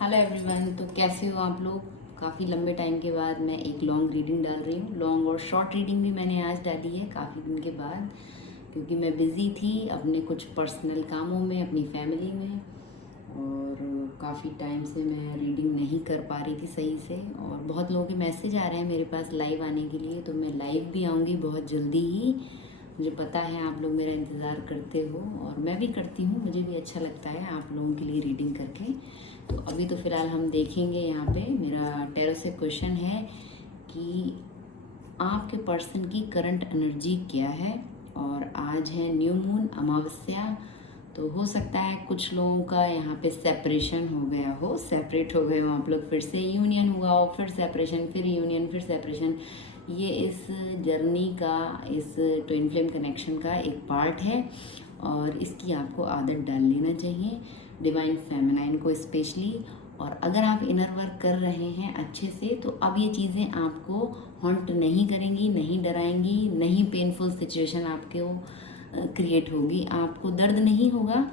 Hello everyone. तो कैसे हो आप लोग। काफ़ी लंबे टाइम के बाद मैं एक लॉन्ग रीडिंग डाल रही हूँ। लॉन्ग और शॉर्ट रीडिंग भी मैंने आज डाली है काफ़ी दिन के बाद, क्योंकि मैं बिज़ी थी अपने कुछ पर्सनल कामों में, अपनी फैमिली में, और काफ़ी टाइम से मैं रीडिंग नहीं कर पा रही थी सही से। और बहुत लोगों के मैसेज आ रहे हैं मेरे पास लाइव आने के लिए, तो मैं लाइव भी आऊँगी बहुत जल्दी ही। मुझे पता है आप लोग मेरा इंतज़ार करते हो और मैं भी करती हूँ, मुझे भी अच्छा लगता है आप लोगों के लिए रीडिंग करके। तो अभी तो फ़िलहाल हम देखेंगे, यहाँ पे मेरा टैरो से क्वेश्चन है कि आपके पर्सन की करंट एनर्जी क्या है। और आज है न्यू मून, अमावस्या। तो हो सकता है कुछ लोगों का यहाँ पे सेपरेशन हो गया हो, सेपरेट हो गए हो आप लोग, फिर से यूनियन हुआ हो, फिर सेपरेशन, फिर यूनियन, फिर सेपरेशन। ये इस जर्नी का, इस ट्विन फ्लेम कनेक्शन का एक पार्ट है और इसकी आपको आदत डाल लेना चाहिए, डिवाइन फेमिनाइन को स्पेशली। और अगर आप इनर वर्क कर रहे हैं अच्छे से, तो अब ये चीज़ें आपको हॉन्ट नहीं करेंगी, नहीं डराएंगी, नहीं पेनफुल सिचुएशन आपको क्रिएट होगी, आपको दर्द नहीं होगा,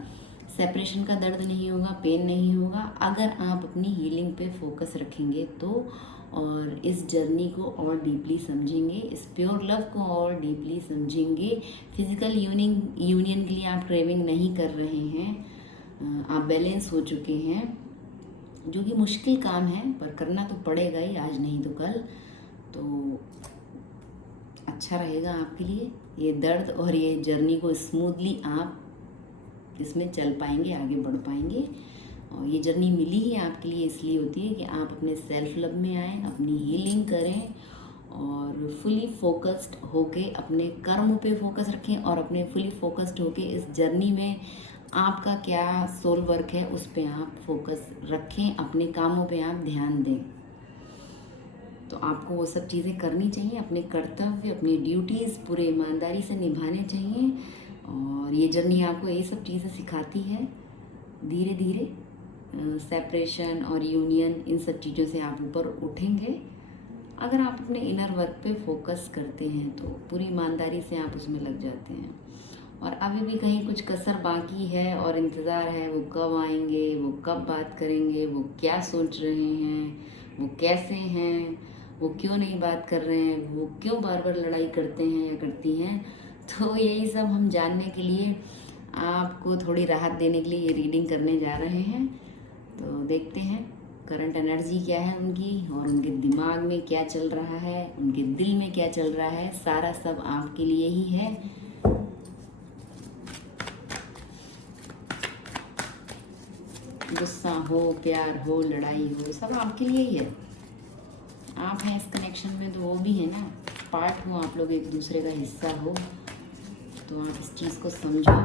सेपरेशन का दर्द नहीं होगा, पेन नहीं होगा, अगर आप अपनी हीलिंग पे फोकस रखेंगे तो। और इस जर्नी को और डीपली समझेंगे, इस प्योर लव को और डीपली समझेंगे। फिजिकल यूनियन के लिए आप क्रेविंग नहीं कर रहे हैं, आप बैलेंस हो चुके हैं, जो कि मुश्किल काम है पर करना तो पड़ेगा ही, आज नहीं तो कल। तो अच्छा रहेगा आपके लिए ये दर्द और ये जर्नी को स्मूथली आप इसमें चल पाएंगे, आगे बढ़ पाएंगे। और ये जर्नी मिली ही आपके लिए इसलिए होती है कि आप अपने सेल्फ लव में आएँ, अपनी हीलिंग करें और फुली फोकस्ड होके अपने कर्म पे फोकस रखें और अपने फुली फोकस्ड होके इस जर्नी में आपका क्या सोल वर्क है उस पे आप फोकस रखें, अपने कामों पे आप ध्यान दें। तो आपको वो सब चीज़ें करनी चाहिए, अपने कर्तव्य, अपनी ड्यूटीज़ पूरे ईमानदारी से निभाने चाहिए। और ये जर्नी आपको ये सब चीज़ें सिखाती है। धीरे धीरे सेपरेशन और यूनियन, इन सब चीज़ों से आप ऊपर उठेंगे अगर आप अपने इनर वर्क पे फोकस करते हैं, तो पूरी ईमानदारी से आप उसमें लग जाते हैं। और अभी भी कहीं कुछ कसर बाकी है और इंतज़ार है, वो कब आएंगे, वो कब बात करेंगे, वो क्या सोच रहे हैं, वो कैसे हैं, वो क्यों नहीं बात कर रहे हैं, वो क्यों बार बार लड़ाई करते हैं या करती हैं। तो यही सब हम जानने के लिए, आपको थोड़ी राहत देने के लिए ये रीडिंग करने जा रहे हैं। तो देखते हैं करंट एनर्जी क्या है उनकी, और उनके दिमाग में क्या चल रहा है, उनके दिल में क्या चल रहा है, सारा सब आपके लिए ही है। गुस्सा हो, प्यार हो, लड़ाई हो, सब आपके लिए ही है। आप हैं इस कनेक्शन में तो वो भी है ना, पार्ट हो, आप लोग एक दूसरे का हिस्सा हो। तो आप इस चीज़ को समझो,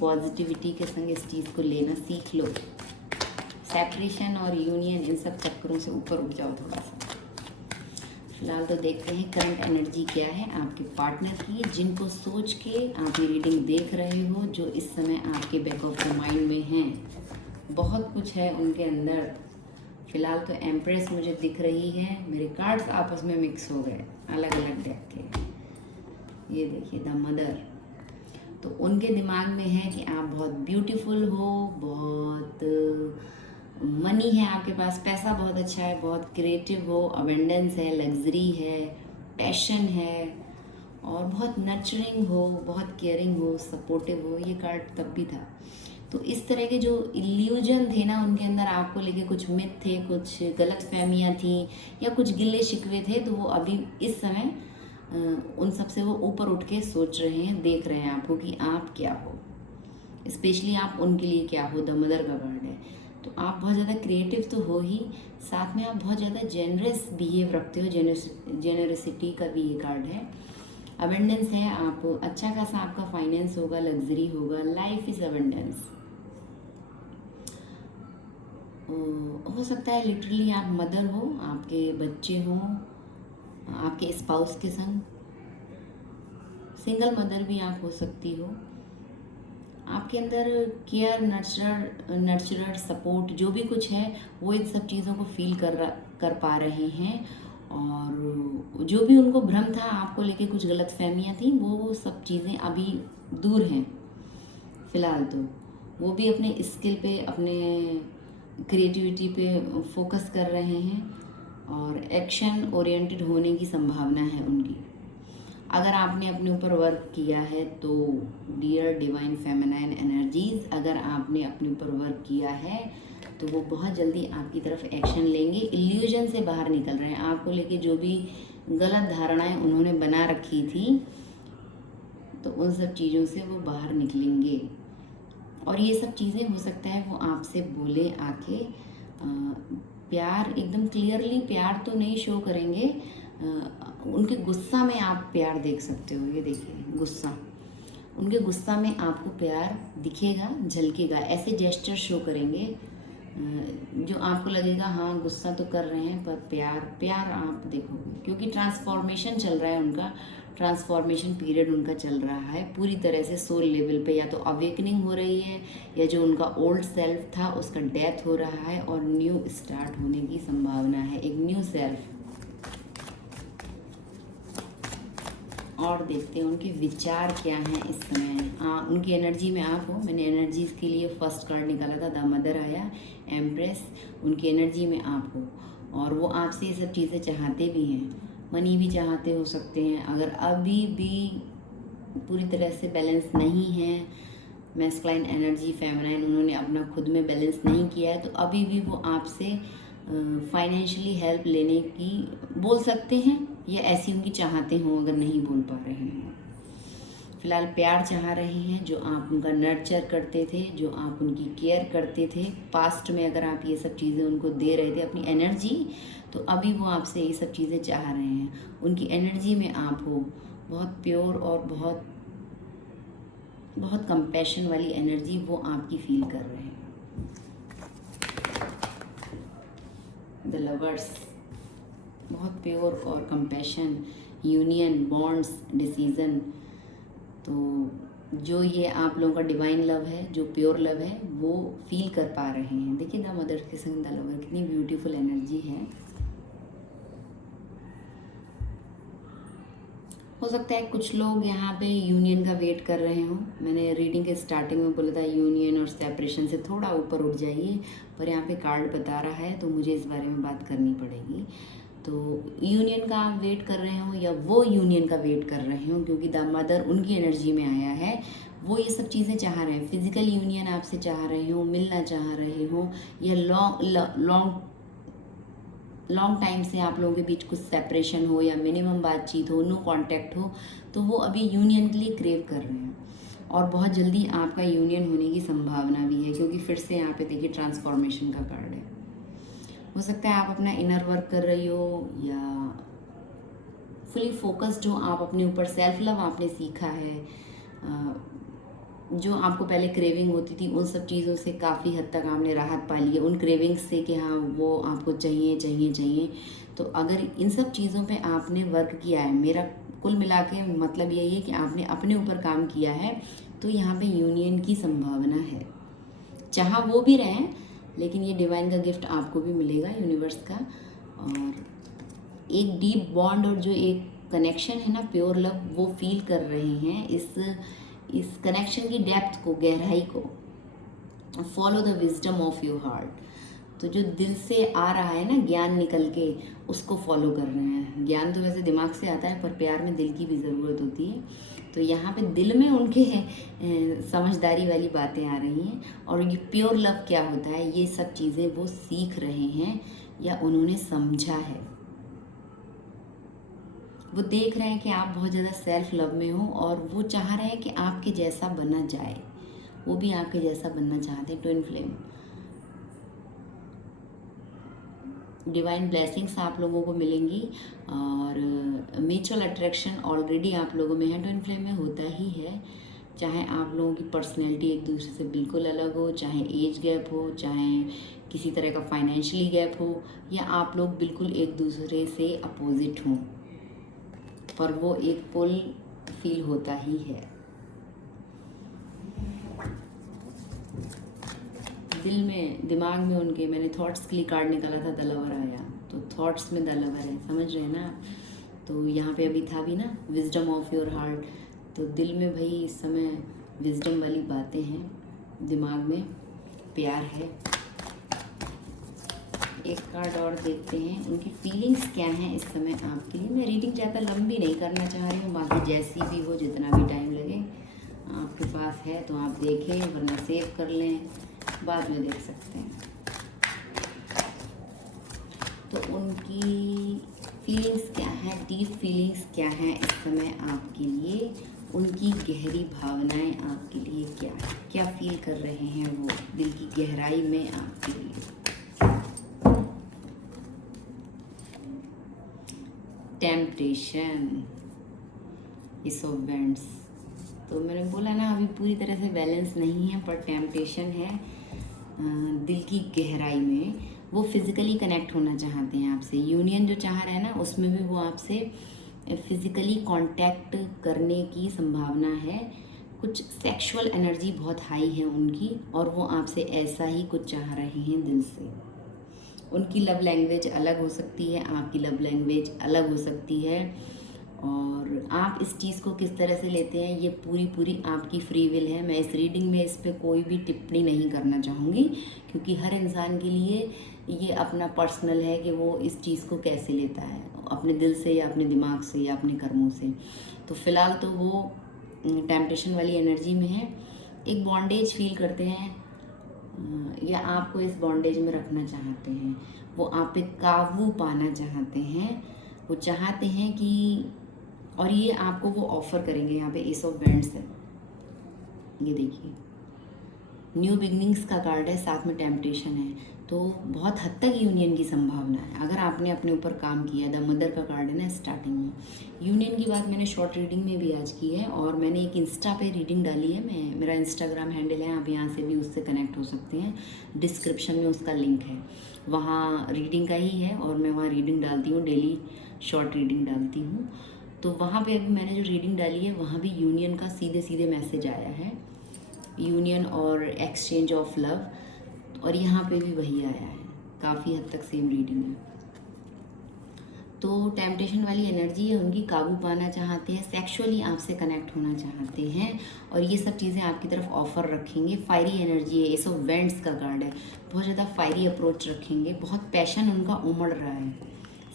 पॉजिटिविटी के संग इस चीज़ को लेना सीख लो। सेपरेशन और यूनियन, इन सब चक्करों से ऊपर उठ जाओ थोड़ा सा। फिलहाल तो देखते हैं करंट एनर्जी क्या है आपके पार्टनर की, जिनको सोच के आप ये रीडिंग देख रहे हो, जो इस समय आपके बैक ऑफ द माइंड में हैं। बहुत कुछ है उनके अंदर। फिलहाल तो एम्प्रेस मुझे दिख रही है, मेरे कार्ड्स आपस में मिक्स हो गए अलग अलग डेक के। ये देखिए द मदर। तो उनके दिमाग में है कि आप बहुत ब्यूटीफुल हो, बहुत मनी है आपके पास, पैसा बहुत अच्छा है, बहुत क्रिएटिव हो, अबेंडेंस है, लग्जरी है, पैशन है, और बहुत नर्चरिंग हो, बहुत केयरिंग हो, सपोर्टिव हो। ये कार्ड तब भी था। तो इस तरह के जो इल्यूजन थे ना उनके अंदर, आपको लेके कुछ मिथ थे, कुछ गलत फहमियाँ थी, या कुछ गिले शिकवे थे, तो वो अभी इस समय उन सब से वो ऊपर उठ के सोच रहे हैं, देख रहे हैं आपको कि आप क्या हो, स्पेशली आप उनके लिए क्या हो। द मदर का कार्ड है। तो आप बहुत ज़्यादा क्रिएटिव तो हो ही, साथ में आप बहुत ज़्यादा जेनरस बिहेव रखते हो, जेनरसिटी का भी ये कार्ड है। अबेंडेंस है, आप अच्छा खासा आपका फाइनेंस होगा, लग्जरी होगा, लाइफ इज़ अबेंडेंस। हो सकता है लिटरली आप मदर हो, आपके बच्चे हों, आपके स्पाउस के संग, सिंगल मदर भी आप हो सकती हो। आपके अंदर केयर, नर्चरर, सपोर्ट, जो भी कुछ है वो इन सब चीज़ों को फील कर पा रहे हैं। और जो भी उनको भ्रम था आपको लेके, कुछ गलत फहमियाँ थी, वो सब चीज़ें अभी दूर हैं। फ़िलहाल तो वो भी अपने स्किल पे, अपने क्रिएटिविटी पे फोकस कर रहे हैं और एक्शन ओरिएंटेड होने की संभावना है उनकी। अगर आपने अपने ऊपर वर्क किया है तो डियर डिवाइन फेमिनाइन एनर्जीज, अगर आपने अपने ऊपर वर्क किया है तो वो बहुत जल्दी आपकी तरफ एक्शन लेंगे। इल्यूजन से बाहर निकल रहे हैं। आपको लेके जो भी गलत धारणाएं उन्होंने बना रखी थी तो उन सब चीज़ों से वो बाहर निकलेंगे। और ये सब चीज़ें हो सकता है वो आपसे बोले आके, प्यार एकदम क्लियरली प्यार तो नहीं शो करेंगे, उनके गुस्सा में आप प्यार देख सकते हो। ये देखिए गुस्सा, उनके गुस्सा में आपको प्यार दिखेगा, झलकेगा, ऐसे जेस्चर शो करेंगे जो आपको लगेगा हाँ गुस्सा तो कर रहे हैं पर प्यार आप देखोगे, क्योंकि ट्रांसफॉर्मेशन चल रहा है उनका, ट्रांसफॉर्मेशन पीरियड उनका चल रहा है पूरी तरह से सोल लेवल पे। या तो अवेकनिंग हो रही है या जो उनका ओल्ड सेल्फ था उसका डेथ हो रहा है और न्यू स्टार्ट होने की संभावना है, एक न्यू सेल्फ। और देखते हैं उनके विचार क्या हैं इस समय। उनकी एनर्जी में आप हो। मैंने एनर्जीज के लिए फर्स्ट कार्ड निकाला था, द मदर आया, एम्प्रेस। उनकी एनर्जी में आप हो और वो आपसे ये सब चीज़ें चाहते भी हैं, मनी भी चाहते हो सकते हैं। अगर अभी भी पूरी तरह से बैलेंस नहीं है मैस्कुलाइन एनर्जी फेमिनाइन, उन्होंने अपना खुद में बैलेंस नहीं किया है, तो अभी भी वो आपसे फाइनेंशियली हेल्प लेने की बोल सकते हैं या ऐसी उनकी चाहते हों अगर नहीं बोल पा रहे हैं। फिलहाल प्यार चाह रहे हैं, जो आप उनका नर्चर करते थे, जो आप उनकी केयर करते थे पास्ट में, अगर आप ये सब चीज़ें उनको दे रहे थे अपनी एनर्जी, तो अभी वो आपसे ये सब चीज़ें चाह रहे हैं। उनकी एनर्जी में आप हो, बहुत प्योर और बहुत बहुत कंपैशन वाली एनर्जी वो आपकी फील कर रहे हैं। द लवर्स, बहुत प्योर और कंपैशन, यूनियन, बॉन्ड्स, डिसीज़न। तो जो ये आप लोगों का डिवाइन लव है, जो प्योर लव है, वो फील कर पा रहे हैं। देखिए द मदर के संग द लवर, कितनी ब्यूटीफुल एनर्जी है। हो सकता है कुछ लोग यहाँ पे यूनियन का वेट कर रहे हों। मैंने रीडिंग के स्टार्टिंग में बोला था यूनियन और सेपरेशन से थोड़ा ऊपर उठ जाइए, पर यहाँ पे कार्ड बता रहा है तो मुझे इस बारे में बात करनी पड़ेगी। तो यूनियन का आप वेट कर रहे हो या वो यूनियन का वेट कर रहे हो, क्योंकि द मदर उनकी एनर्जी में आया है। वो ये सब चीज़ें चाह रहे हैं, फिजिकल यूनियन आपसे चाह रहे हो, मिलना चाह रहे हो, या लॉन्ग टाइम से आप लोगों के बीच कुछ सेपरेशन हो या मिनिमम बातचीत हो, नो कांटेक्ट हो, तो वो अभी यूनियन के लिए क्रेव कर रहे हैं। और बहुत जल्दी आपका यूनियन होने की संभावना भी है, क्योंकि फिर से यहाँ पे देखिए ट्रांसफॉर्मेशन का कार्ड है। हो सकता है आप अपना इनर वर्क कर रही हो या फुली फोकस्ड हो, आप अपने ऊपर सेल्फ लव आपने सीखा है, जो आपको पहले क्रेविंग होती थी उन सब चीज़ों से काफ़ी हद तक आपने राहत पा ली है, उन क्रेविंग्स से कि हाँ वो आपको चाहिए चाहिए चाहिए। तो अगर इन सब चीज़ों पे आपने वर्क किया है, मेरा कुल मिला के मतलब यही है कि आपने अपने ऊपर काम किया है, तो यहाँ पे यूनियन की संभावना है। चाह वो भी रहें, लेकिन ये डिवाइन का गिफ्ट आपको भी मिलेगा, यूनिवर्स का। और एक डीप बॉन्ड और जो एक कनेक्शन है ना, प्योर लव, वो फील कर रहे हैं। इस कनेक्शन की डेप्थ को, गहराई को। Follow the wisdom of your heart. तो जो दिल से आ रहा है ना ज्ञान निकल के, उसको फॉलो कर रहे हैं। ज्ञान तो वैसे दिमाग से आता है, पर प्यार में दिल की भी ज़रूरत होती है। तो यहाँ पे दिल में उनके समझदारी वाली बातें आ रही हैं। और ये प्योर लव क्या होता है, ये सब चीज़ें वो सीख रहे हैं या उन्होंने समझा है। वो देख रहे हैं कि आप बहुत ज़्यादा सेल्फ लव में हो और वो चाह रहे हैं कि आपके जैसा बना जाए, वो भी आपके जैसा बनना चाहते हैं। ट्विन फ्लेम, डिवाइन ब्लेसिंग्स आप लोगों को मिलेंगी और म्यूचुअल अट्रैक्शन ऑलरेडी आप लोगों में है। ट्विन फ्लेम में होता ही है, चाहे आप लोगों की पर्सनैलिटी एक दूसरे से बिल्कुल अलग हो, चाहे एज गैप हो, चाहे किसी तरह का फाइनेंशियली गैप हो, या आप लोग बिल्कुल एक दूसरे से अपोजिट हों, पर वो एक पुल फील होता ही है। दिल में, दिमाग में उनके, मैंने थॉट्स के लिए कार्ड निकाला था, द लवर आया, तो थॉट्स में द लवर है, समझ रहे हैं ना। तो यहाँ पे अभी था भी ना विजडम ऑफ योर हार्ट, तो दिल में भाई इस समय विजडम वाली बातें हैं, दिमाग में प्यार है। एक कार्ड और देखते हैं, उनकी फीलिंग्स क्या हैं इस समय आपके लिए। मैं रीडिंग ज़्यादा लंबी नहीं करना चाह रही हूँ, बाकी जैसी भी हो, जितना भी टाइम लगे आपके पास है तो आप देखें, वरना सेव कर लें, बाद में देख सकते हैं। तो उनकी फीलिंग्स क्या है, डीप फीलिंग्स क्या हैं इस समय आपके लिए, उनकी गहरी भावनाएं आपके लिए क्या है, क्या फील कर रहे हैं वो दिल की गहराई में आपके लिए। Temptation, S of vends. तो मैंने बोला ना, अभी पूरी तरह से बैलेंस नहीं है, पर टेम्पटेशन है दिल की गहराई में। वो फिज़िकली कनेक्ट होना चाहते हैं आपसे, यूनियन जो चाह रहे हैं ना, उसमें भी वो आपसे फिज़िकली कांटेक्ट करने की संभावना है। कुछ सेक्सुअल एनर्जी बहुत हाई है उनकी, और वो आपसे ऐसा ही कुछ चाह रहे हैं दिल से। उनकी लव लैंग्वेज अलग हो सकती है, आपकी लव लैंग्वेज अलग हो सकती है, और आप इस चीज़ को किस तरह से लेते हैं ये पूरी आपकी फ्री विल है। मैं इस रीडिंग में इस पर कोई भी टिप्पणी नहीं करना चाहूँगी, क्योंकि हर इंसान के लिए ये अपना पर्सनल है कि वो इस चीज़ को कैसे लेता है, अपने दिल से या अपने दिमाग से या अपने कर्मों से। तो फिलहाल तो वो टेम्पटेशन वाली एनर्जी में है, एक बॉन्डेज फील करते हैं, या आपको इस बॉन्डेज में रखना चाहते हैं, वो आप पे काबू पाना चाहते हैं, वो चाहते हैं कि, और ये आपको वो ऑफ़र करेंगे। यहाँ पे एस ऑफ वेंड्स है, ये देखिए, न्यू बिगनिंग्स का कार्ड है, साथ में टेम्पटेशन है, तो बहुत हद तक यूनियन की संभावना है अगर आपने अपने ऊपर काम किया। द मदर का कार्ड है ना स्टार्टिंग में। यूनियन की बात मैंने शॉर्ट रीडिंग में भी आज की है, और मैंने एक इंस्टा पे रीडिंग डाली है। मेरा इंस्टाग्राम हैंडल है, आप यहाँ से भी उससे कनेक्ट हो सकते हैं, डिस्क्रिप्शन में उसका लिंक है, वहाँ रीडिंग का ही है, और मैं वहाँ रीडिंग डालती हूँ, डेली शॉर्ट रीडिंग डालती हूँ। तो वहाँ पे अभी मैंने जो रीडिंग डाली है, वहाँ भी यूनियन का सीधे सीधे मैसेज आया है, यूनियन और एक्सचेंज ऑफ लव, और यहाँ पे भी वही आया है, काफ़ी हद तक सेम रीडिंग है। तो टेम्पटेशन वाली एनर्जी है उनकी, काबू पाना चाहते हैं, सेक्सुअली आपसे कनेक्ट होना चाहते हैं, और ये सब चीज़ें आपकी तरफ ऑफर रखेंगे। फायरी एनर्जी है, एस ऑफ वेंड्स का कार्ड है, बहुत ज़्यादा फायरी अप्रोच रखेंगे, बहुत पैशन उनका उमड़ रहा है,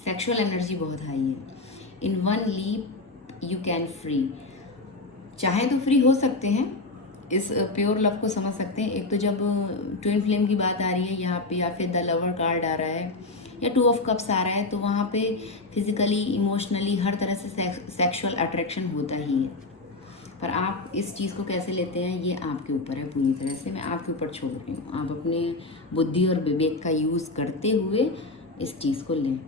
सेक्सुअल एनर्जी बहुत हाई है। In one leap you can free, चाहे तो फ्री हो सकते हैं, इस प्योर लव को समझ सकते हैं। एक तो जब ट्विन फ्लेम की बात आ रही है यहाँ पे, या फिर द लवर कार्ड आ रहा है, या टू ऑफ कप्स आ रहा है, तो वहाँ पे फिजिकली, इमोशनली, हर तरह से सेक्सुअल अट्रैक्शन होता ही है। पर आप इस चीज़ को कैसे लेते हैं ये आपके ऊपर है, पूरी तरह से मैं आपके ऊपर छोड़ रही हूँ। आप अपने बुद्धि और विवेक का यूज़ करते हुए इस चीज़ को लें।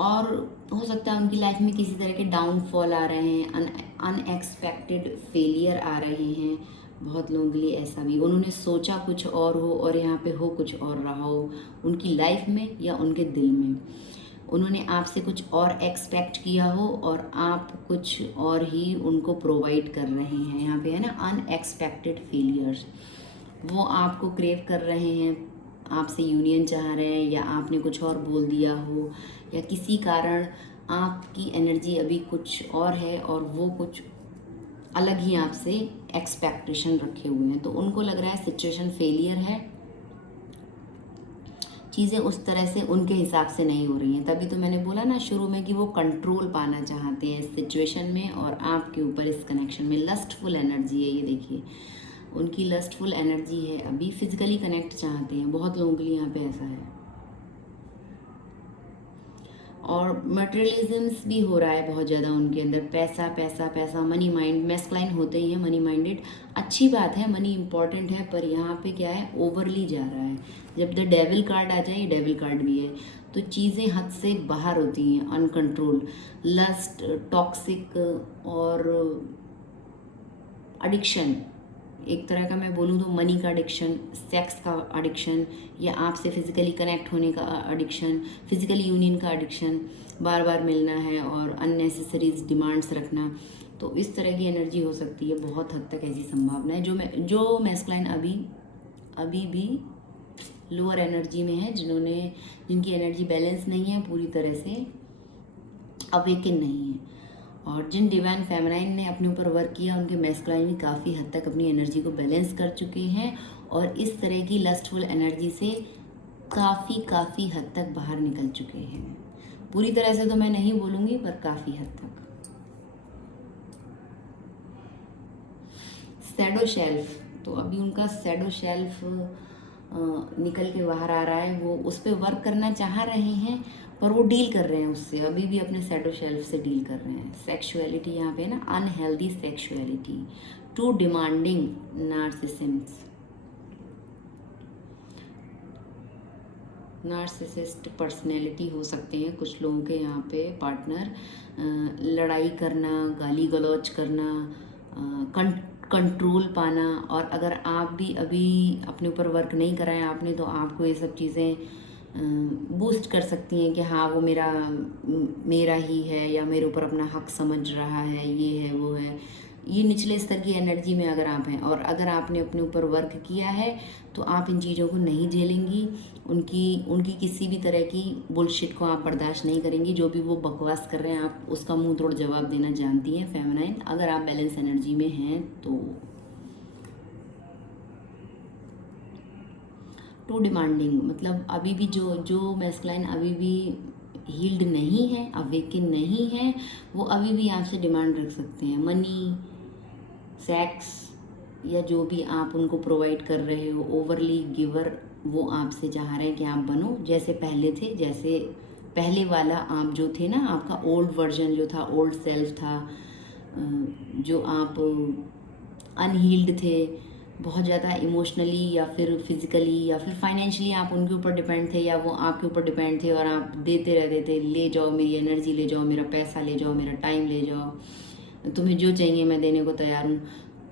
और हो सकता है उनकी लाइफ में किसी तरह के डाउनफॉल आ रहे हैं, अनएक्सपेक्टेड फेलियर आ रहे हैं। बहुत लोगों के लिए ऐसा भी, उन्होंने सोचा कुछ और हो और यहाँ पे हो कुछ और रहा हो उनकी लाइफ में या उनके दिल में। उन्होंने आपसे कुछ और एक्सपेक्ट किया हो और आप कुछ और ही उनको प्रोवाइड कर रहे हैं। यहाँ पे है ना अनएक्सपेक्टेड फेलियर्स, वो आपको क्रेव कर रहे हैं, आपसे यूनियन चाह रहे हैं, या आपने कुछ और बोल दिया हो, या किसी कारण आपकी एनर्जी अभी कुछ और है और वो कुछ अलग ही आपसे एक्सपेक्टेशन रखे हुए हैं। तो उनको लग रहा है सिचुएशन फेलियर है, चीज़ें उस तरह से उनके हिसाब से नहीं हो रही हैं। तभी तो मैंने बोला ना शुरू में कि वो कंट्रोल पाना चाहते हैं इस सिचुएशन में और आपके ऊपर इस कनेक्शन में। लस्टफुल एनर्जी है ये, देखिए उनकी लस्टफुल एनर्जी है, अभी फिजिकली कनेक्ट चाहते हैं, बहुत लोगों के लिए यहाँ पे ऐसा है। और मटेरियलिज्म्स भी हो रहा है बहुत ज़्यादा उनके अंदर, पैसा पैसा पैसा, मनी माइंड, मैस्कुलाइन होते ही है, मनी माइंडेड। अच्छी बात है, मनी इंपॉर्टेंट है, पर यहाँ पे क्या है ओवरली जा रहा है। जब द डेविल कार्ड आ जाए, ये डेविल कार्ड भी है, तो चीज़ें हद से बाहर होती हैं, अनकंट्रोल, लस्ट, टॉक्सिक और एडिक्शन। एक तरह का मैं बोलूँ तो मनी का एडिक्शन, सेक्स का एडिक्शन, या आपसे फिजिकली कनेक्ट होने का एडिक्शन, फिजिकली यूनियन का एडिक्शन, बार बार मिलना है और अननेसेसरीज डिमांड्स रखना। तो इस तरह की एनर्जी हो सकती है, बहुत हद तक ऐसी संभावना है। जो मैस्कुलाइन अभी भी लोअर एनर्जी में है, जिनकी एनर्जी बैलेंस नहीं है, पूरी तरह से अवेकन नहीं है, और जिन डिवाइन फेमिनाइन ने अपने ऊपर वर्क किया उनके मैस्कुलाइन भी काफ़ी हद तक अपनी एनर्जी को बैलेंस कर चुके हैं और इस तरह की लस्टफुल एनर्जी से काफ़ी हद तक बाहर निकल चुके हैं। पूरी तरह से तो मैं नहीं बोलूँगी, पर काफ़ी हद तक। शैडो शेल्फ, तो अभी उनका शैडो शेल्फ निकल के बाहर आ रहा है। वो उस पर वर्क करना चाह रहे हैं, पर वो डील कर रहे हैं उससे, अभी भी अपने शैडो शेल्फ से डील कर रहे हैं। सेक्सुअलिटी यहाँ पे ना, unhealthy sexuality, too demanding narcissists, narcissist personality हो सकते हैं कुछ लोगों के यहाँ पे पार्टनर। लड़ाई करना, गाली गलौज करना, कंट्रोल पाना। और अगर आप भी अभी अपने ऊपर वर्क नहीं कराया आपने, तो आपको ये सब चीज़ें बूस्ट कर सकती हैं कि हाँ वो मेरा ही है, या मेरे ऊपर अपना हक समझ रहा है, ये है वो है। ये निचले स्तर की एनर्जी में अगर आप हैं और अगर आपने अपने ऊपर वर्क किया है, तो आप इन चीज़ों को नहीं झेलेंगी। उनकी किसी भी तरह की बुलशिट को आप बर्दाश्त नहीं करेंगी। जो भी वो बकवास कर रहे हैं, आप उसका मुंह तोड़ जवाब देना जानती हैं फेमिनाइन, अगर आप बैलेंस एनर्जी में हैं तो। टू डिमांडिंग मतलब अभी भी जो मैस्कुलाइन अभी भी हील्ड नहीं है, अवेकन नहीं है, वो अभी भी आपसे डिमांड रख सकते हैं। मनी, सेक्स, या जो भी आप उनको प्रोवाइड कर रहे हो, ओवरली गिवर वो आपसे चाह रहे हैं कि आप बनो जैसे पहले थे, जैसे पहले वाला आप जो थे ना, आपका ओल्ड वर्जन जो था, ओल्ड सेल्फ था, जो आप अनहील्ड थे, बहुत ज़्यादा इमोशनली या फिर फिज़िकली या फिर फाइनेंशियली आप उनके ऊपर डिपेंड थे, या वो आपके ऊपर डिपेंड थे और आप देते रहते थे, ले जाओ मेरी एनर्जी, ले जाओ मेरा पैसा, ले जाओ मेरा टाइम, ले जाओ, तुम्हें जो चाहिए मैं देने को तैयार हूँ।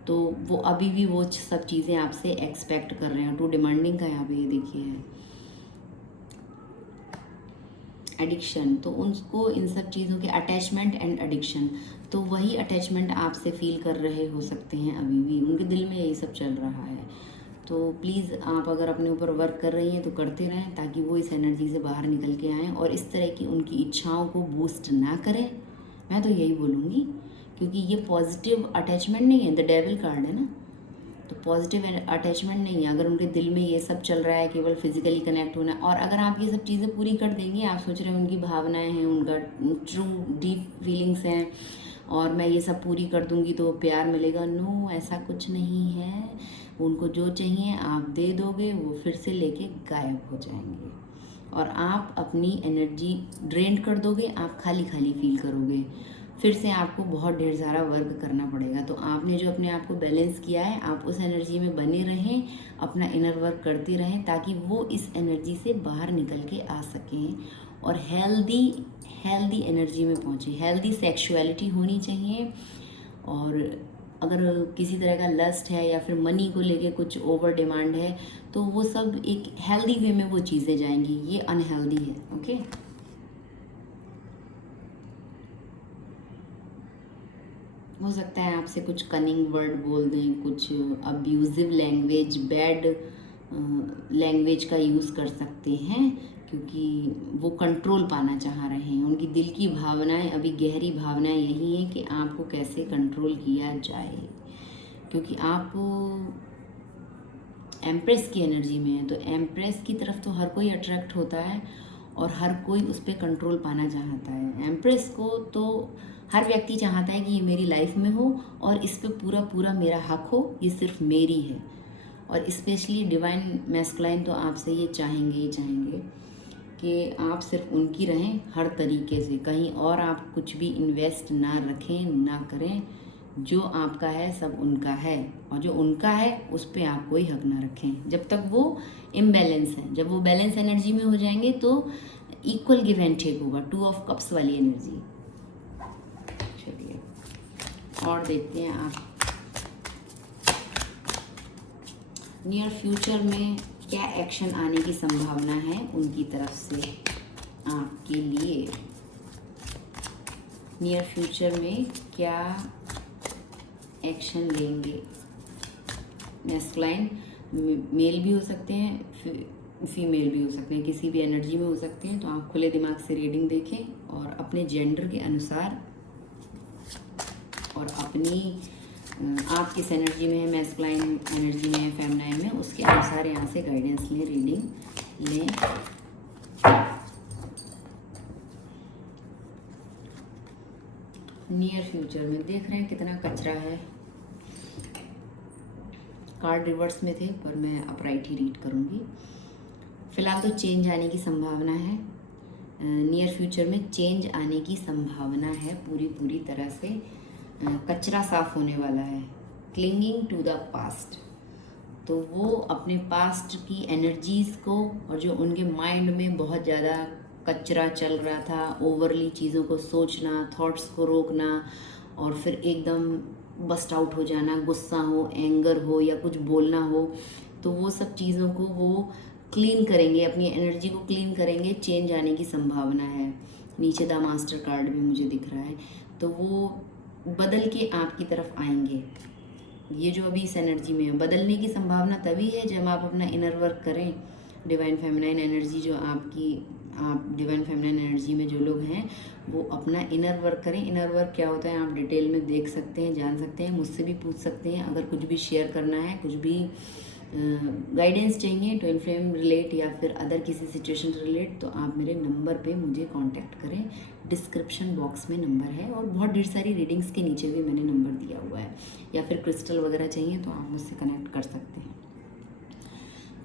तो वो अभी भी वो सब चीज़ें आपसे एक्सपेक्ट कर रहे हैं। टू डिमांडिंग का यहाँ पे ये देखिए है। एडिक्शन, तो उनको इन सब चीज़ों के अटैचमेंट एंड एडिक्शन, तो वही अटैचमेंट आपसे फील कर रहे हो सकते हैं अभी भी, उनके दिल में यही सब चल रहा है। तो प्लीज़ आप अगर अपने ऊपर वर्क कर रही हैं तो करते रहें, ताकि वो इस एनर्जी से बाहर निकल के आएँ और इस तरह की उनकी इच्छाओं को बूस्ट ना करें। मैं तो यही बोलूँगी, क्योंकि ये पॉजिटिव अटैचमेंट नहीं है, द डेविल कार्ड है ना, तो पॉजिटिव अटैचमेंट नहीं है। अगर उनके दिल में ये सब चल रहा है, केवल फिजिकली कनेक्ट होना, और अगर आप ये सब चीज़ें पूरी कर देंगी, आप सोच रहे हैं उनकी भावनाएं हैं, उनका ट्रू डीप फीलिंग्स हैं, और मैं ये सब पूरी कर दूंगी तो प्यार मिलेगा, नो, ऐसा कुछ नहीं है। उनको जो चाहिए आप दे दोगे, वो फिर से लेके गायब हो जाएंगे और आप अपनी एनर्जी ड्रेन कर दोगे, आप खाली खाली फील करोगे। फिर से आपको बहुत ढेर सारा वर्क करना पड़ेगा। तो आपने जो अपने आप को बैलेंस किया है, आप उस एनर्जी में बने रहें, अपना इनर वर्क करते रहें, ताकि वो इस एनर्जी से बाहर निकल के आ सकें और हेल्दी एनर्जी में पहुँचे। हेल्दी सेक्सुअलिटी होनी चाहिए, और अगर किसी तरह का लस्ट है या फिर मनी को लेके कुछ ओवर डिमांड है, तो वो सब एक हेल्दी वे में वो चीज़ें जाएंगी, ये अनहेल्दी है। ओके, हो सकता है आपसे कुछ कनिंग वर्ड बोल दें, कुछ अब्यूजिव लैंग्वेज, बैड लैंग्वेज का यूज़ कर सकते हैं, क्योंकि वो कंट्रोल पाना चाह रहे हैं। उनकी दिल की भावनाएं, अभी गहरी भावनाएं यही हैं कि आपको कैसे कंट्रोल किया जाए, क्योंकि आप एम्प्रेस की एनर्जी में है। तो एम्प्रेस की तरफ तो हर कोई अट्रैक्ट होता है और हर कोई उस पर कंट्रोल पाना चाहता है। एम्प्रेस को तो हर व्यक्ति चाहता है कि ये मेरी लाइफ में हो और इस पे पूरा पूरा मेरा हक हो, ये सिर्फ मेरी है। और स्पेशली डिवाइन मैस्कुलाइन तो आपसे ये चाहेंगे ही चाहेंगे कि आप सिर्फ उनकी रहें हर तरीके से, कहीं और आप कुछ भी इन्वेस्ट ना रखें ना करें। जो आपका है सब उनका है, और जो उनका है उस पर आप कोई हक ना रखें जब तक वो इम्बैलेंस है। जब वो बैलेंस एनर्जी में हो जाएंगे तो इक्वल गिव एंड टेक होगा, 2 ऑफ कप्स वाली एनर्जी। चलिए और देखते हैं आप नियर फ्यूचर में क्या एक्शन आने की संभावना है उनकी तरफ से आपके लिए। नियर फ्यूचर में क्या एक्शन लेंगे मैस्कुलाइन, मेल भी हो सकते हैं, फीमेल भी हो सकते हैं, किसी भी एनर्जी में हो सकते हैं। तो आप खुले दिमाग से रीडिंग देखें और अपने जेंडर के अनुसार और अपनी आप किस एनर्जी में है, मैस्कुलाइन एनर्जी में है, फेमिनाइन में, उसके अनुसार यहाँ से गाइडेंस लें, रीडिंग लें। नियर फ्यूचर में देख रहे हैं कितना कचरा है। कार्ड रिवर्स में थे पर मैं अपराइट ही रीड करूँगी। फिलहाल तो चेंज आने की संभावना है, नियर फ्यूचर में चेंज आने की संभावना है पूरी तरह से। कचरा साफ होने वाला है। क्लिंगिंग टू द पास्ट, तो वो अपने पास्ट की एनर्जीज़ को और जो उनके माइंड में बहुत ज़्यादा कचरा चल रहा था, ओवरली चीज़ों को सोचना, थॉट्स को रोकना और फिर एकदम बस्ट आउट हो जाना, गुस्सा हो, एंगर हो या कुछ बोलना हो, तो वो सब चीज़ों को वो क्लीन करेंगे, अपनी एनर्जी को क्लीन करेंगे। चेंज आने की संभावना है। नीचे द मास्टर कार्ड भी मुझे दिख रहा है, तो वो बदल के आपकी तरफ आएंगे। ये जो अभी इस एनर्जी में है, बदलने की संभावना तभी है जब आप अपना इनर वर्क करें। डिवाइन फेमिनाइन एनर्जी जो आप डिवाइन फेमिनाइन एनर्जी में जो लोग हैं वो अपना इनर वर्क करें। इनर वर्क क्या होता है आप डिटेल में देख सकते हैं, जान सकते हैं, मुझसे भी पूछ सकते हैं। अगर कुछ भी शेयर करना है, कुछ भी गाइडेंस चाहिए, ट्विन फ्लेम रिलेट या फिर अदर किसी सिचुएशन से रिलेट, तो आप मेरे नंबर पे मुझे कांटेक्ट करें। डिस्क्रिप्शन बॉक्स में नंबर है और बहुत ढेर सारी रीडिंग्स के नीचे भी मैंने नंबर दिया हुआ है। या फिर क्रिस्टल वगैरह चाहिए तो आप मुझसे कनेक्ट कर सकते हैं।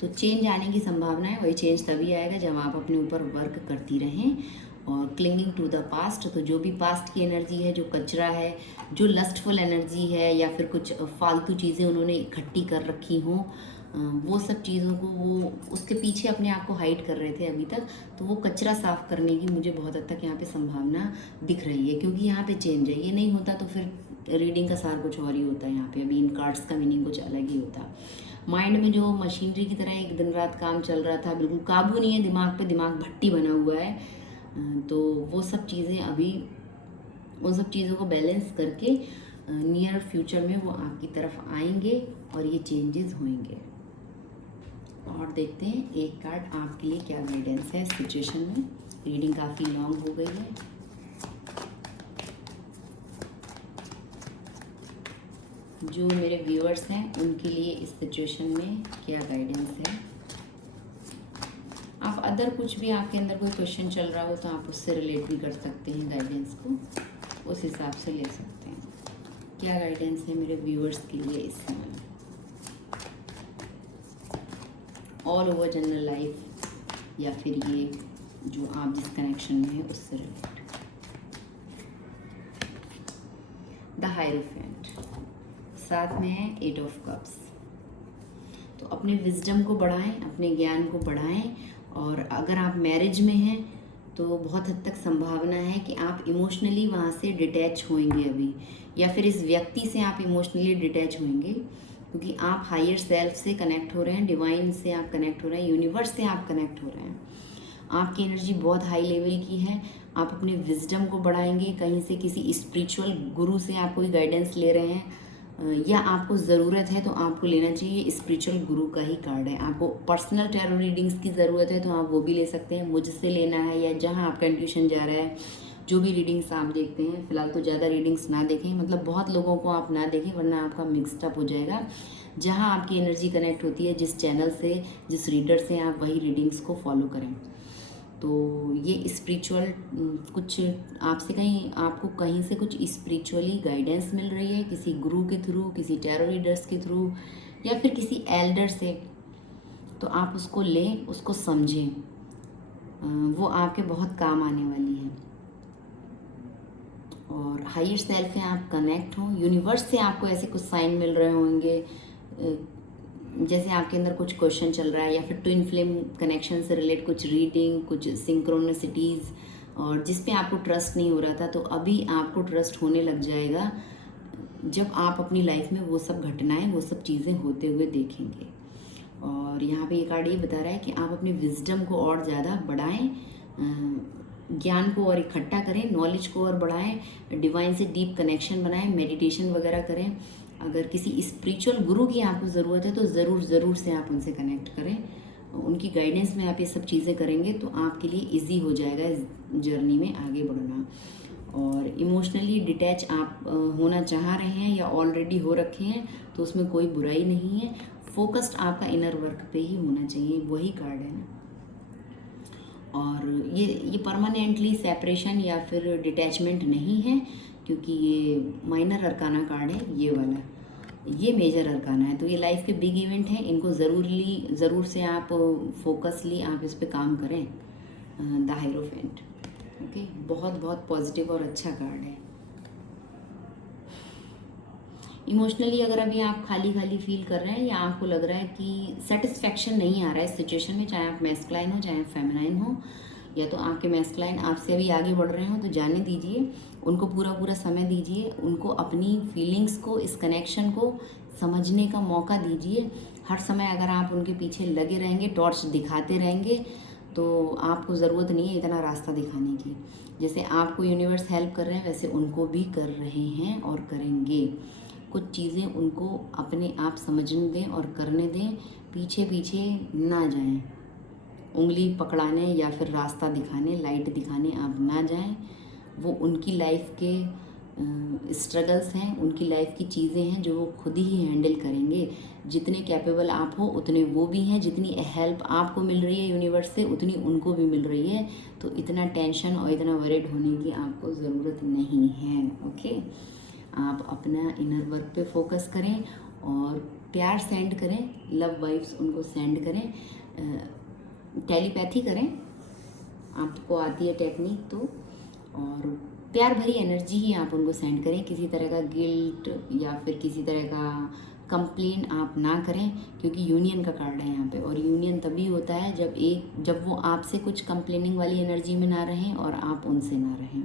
तो चेंज आने की संभावना है। वही चेंज तभी आएगा जब आप अपने ऊपर वर्क करती रहें। और क्लिंगिंग टू द पास्ट, तो जो भी पास्ट की एनर्जी है, जो कचरा है, जो लस्टफुल एनर्जी है या फिर कुछ फालतू चीज़ें उन्होंने इकट्ठी कर रखी हों, वो सब चीज़ों को वो उसके पीछे अपने आप को हाइड कर रहे थे अभी तक, तो वो कचरा साफ़ करने की मुझे बहुत हद तक यहाँ पे संभावना दिख रही है। क्योंकि यहाँ पे चेंज है। ये नहीं होता तो फिर रीडिंग का सार कुछ और ही होता है। यहाँ पे अभी इन कार्ड्स का मीनिंग कुछ अलग ही होता। माइंड में जो मशीनरी की तरह एक दिन रात काम चल रहा था, बिल्कुल काबू नहीं है दिमाग पे, दिमाग भट्टी बना हुआ है, तो वो सब चीज़ें अभी उन सब चीज़ों को बैलेंस करके नियर फ्यूचर में वो आपकी तरफ आएंगे और ये चेंजेस होंगे। और देखते हैं एक कार्ड आपके लिए क्या गाइडेंस है इस सिचुएशन में। रीडिंग काफ़ी लॉन्ग हो गई है। जो मेरे व्यूअर्स हैं उनके लिए इस सिचुएशन में क्या गाइडेंस है। आप अदर कुछ भी आपके अंदर कोई क्वेश्चन चल रहा हो तो आप उससे रिलेट भी कर सकते हैं, गाइडेंस को उस हिसाब से ले सकते हैं। क्या गाइडेंस है मेरे व्यूअर्स के लिए इस समय ऑल ओवर जनरल लाइफ, या फिर ये जो आप जिस कनेक्शन में है उससे रिलेट। द हायरोफेंट, साथ में है 8 ऑफ कप्स। तो अपने विजडम को बढ़ाएं, अपने ज्ञान को बढ़ाएं। और अगर आप मैरिज में हैं तो बहुत हद तक संभावना है कि आप इमोशनली वहाँ से डिटैच होंगे अभी, या फिर इस व्यक्ति से आप इमोशनली डिटैच होंगे, क्योंकि आप हायर सेल्फ से कनेक्ट हो रहे हैं, डिवाइन से आप कनेक्ट हो रहे हैं, यूनिवर्स से आप कनेक्ट हो रहे हैं। आपकी एनर्जी बहुत हाई लेवल की है। आप अपने विजडम को बढ़ाएंगे। कहीं से किसी स्पिरिचुअल गुरु से आप कोई गाइडेंस ले रहे हैं या आपको ज़रूरत है तो आपको लेना चाहिए। स्पिरिचुअल गुरु का ही कार्ड है। आपको पर्सनल टैरो रीडिंग्स की ज़रूरत है तो आप वो भी ले सकते हैं, मुझसे लेना है या जहाँ आपका इंट्यूशन जा रहा है। जो भी रीडिंग्स आप देखते हैं, फिलहाल तो ज़्यादा रीडिंग्स ना देखें, मतलब बहुत लोगों को आप ना देखें वरना आपका मिक्सड अप हो जाएगा। जहाँ आपकी एनर्जी कनेक्ट होती है, जिस चैनल से, जिस रीडर से, आप वही रीडिंग्स को फॉलो करें। तो ये स्पिरिचुअल कुछ आपसे आपको कहीं से कुछ स्पिरिचुअली गाइडेंस मिल रही है, किसी गुरु के थ्रू, किसी टैरो रीडर्स के थ्रू या फिर किसी एल्डर से, तो आप उसको लें, उसको समझें, वो आपके बहुत काम आने वाली है। और हायर सेल्फ से आप कनेक्ट हों। यूनिवर्स से आपको ऐसे कुछ साइन मिल रहे होंगे, जैसे आपके अंदर कुछ क्वेश्चन चल रहा है या फिर ट्विन फ्लेम कनेक्शन से रिलेट कुछ रीडिंग, कुछ सिंक्रोनिसिटीज़, और जिस पे आपको ट्रस्ट नहीं हो रहा था तो अभी आपको ट्रस्ट होने लग जाएगा जब आप अपनी लाइफ में वो सब घटनाएं, वो सब चीज़ें होते हुए देखेंगे। और यहाँ पे ये कार्ड ये बता रहा है कि आप अपने विजडम को और ज़्यादा बढ़ाएं, ज्ञान को और इकट्ठा करें, नॉलेज को और बढ़ाएं, डिवाइन से डीप कनेक्शन बनाएं, मेडिटेशन वगैरह करें। अगर किसी स्पिरिचुअल गुरु की आपको ज़रूरत है तो ज़रूर से आप उनसे कनेक्ट करें। उनकी गाइडेंस में आप ये सब चीज़ें करेंगे तो आपके लिए इजी हो जाएगा इस जर्नी में आगे बढ़ना। और इमोशनली डिटैच आप होना चाह रहे हैं या ऑलरेडी हो रखे हैं तो उसमें कोई बुराई नहीं है। फोकस्ड आपका इनर वर्क पे ही होना चाहिए, वही कार्ड है ना। और ये परमानेंटली सेपरेशन या फिर डिटैचमेंट नहीं है, क्योंकि ये माइनर अरकाना कार्ड है ये वाला, ये मेजर अरकाना है। तो ये लाइफ के बिग इवेंट हैं, इनको ज़रूर से आप फोकसली आप इस पे काम करें। द हायरोफेंट, ओके, बहुत बहुत पॉजिटिव और अच्छा कार्ड है। इमोशनली अगर अभी आप खाली खाली फील कर रहे हैं या आपको लग रहा है कि सेटिस्फैक्शन नहीं आ रहा है इस सिचुएशन में, चाहे आप मैस्कुलाइन हो चाहे आप फेमिनाइन हो, या तो आपके मैस्कुलाइन आपसे अभी आगे बढ़ रहे हो तो जाने दीजिए, उनको पूरा समय दीजिए, उनको अपनी फीलिंग्स को, इस कनेक्शन को समझने का मौका दीजिए। हर समय अगर आप उनके पीछे लगे रहेंगे, टॉर्च दिखाते रहेंगे, तो आपको ज़रूरत नहीं है इतना रास्ता दिखाने की। जैसे आपको यूनिवर्स हेल्प कर रहे हैं वैसे उनको भी कर रहे हैं और करेंगे। कुछ चीज़ें उनको अपने आप समझने दें और करने दें, पीछे पीछे ना जाएं, उंगली पकड़ाने या फिर रास्ता दिखाने, लाइट दिखाने आप ना जाएं। वो उनकी लाइफ के स्ट्रगल्स हैं, उनकी लाइफ की चीज़ें हैं जो वो खुद ही हैंडल करेंगे। जितने कैपेबल आप हो उतने वो भी हैं, जितनी हेल्प आपको मिल रही है यूनिवर्स से उतनी उनको भी मिल रही है। तो इतना टेंशन और इतना वरीड होने की आपको ज़रूरत नहीं है, ओके। आप अपना इनर वर्क पे फोकस करें और प्यार सेंड करें, लव वाइब्स उनको सेंड करें, टेलीपैथी करें, आपको आती है टेक्निक तो, और प्यार भरी एनर्जी ही आप उनको सेंड करें। किसी तरह का गिल्ट या फिर किसी तरह का कंप्लेन आप ना करें, क्योंकि यूनियन का कार्ड है यहाँ पे, और यूनियन तभी होता है जब वो आपसे कुछ कंप्लेनिंग वाली एनर्जी में ना रहें और आप उनसे ना रहें।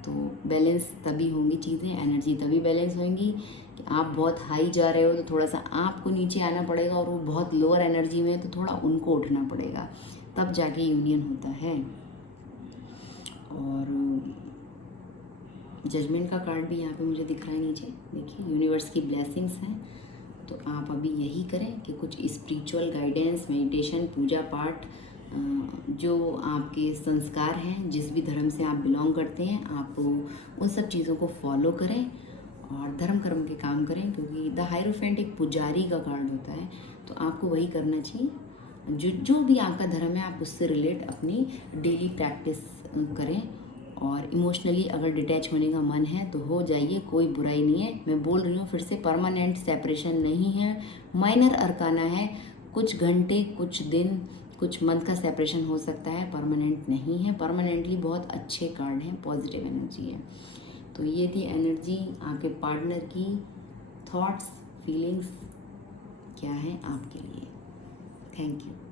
तो बैलेंस तभी होंगी चीज़ें, एनर्जी तभी बैलेंस होंगी कि आप बहुत हाई जा रहे हो तो थोड़ा सा आपको नीचे आना पड़ेगा, और वो बहुत लोअर एनर्जी में है तो थोड़ा उनको उठना पड़ेगा, तब जाके यूनियन होता है। और जजमेंट का कार्ड भी यहाँ पे मुझे दिख रहा है नीचे, देखिए यूनिवर्स की ब्लेसिंग्स हैं। तो आप अभी यही करें कि कुछ स्पिरिचुअल गाइडेंस, मेडिटेशन, पूजा पाठ, जो आपके संस्कार हैं, जिस भी धर्म से आप बिलोंग करते हैं, आप उन सब चीज़ों को फॉलो करें और धर्म कर्म के काम करें, क्योंकि द हायरोफेंट एक पुजारी का कार्ड होता है। तो आपको वही करना चाहिए, जो भी आपका धर्म है आप उससे रिलेट अपनी डेली प्रैक्टिस करें। और इमोशनली अगर डिटैच होने का मन है तो हो जाइए, कोई बुराई नहीं है। मैं बोल रही हूँ फिर से, परमानेंट सेपरेशन नहीं है, माइनर अरकाना है, कुछ घंटे, कुछ दिन, कुछ मंथ का सेपरेशन हो सकता है, परमानेंट नहीं है। परमानेंटली बहुत अच्छे कार्ड हैं, पॉजिटिव एनर्जी है। तो ये थी एनर्जी आपके पार्टनर की, थॉट्स, फीलिंग्स क्या है आपके लिए। Thank you.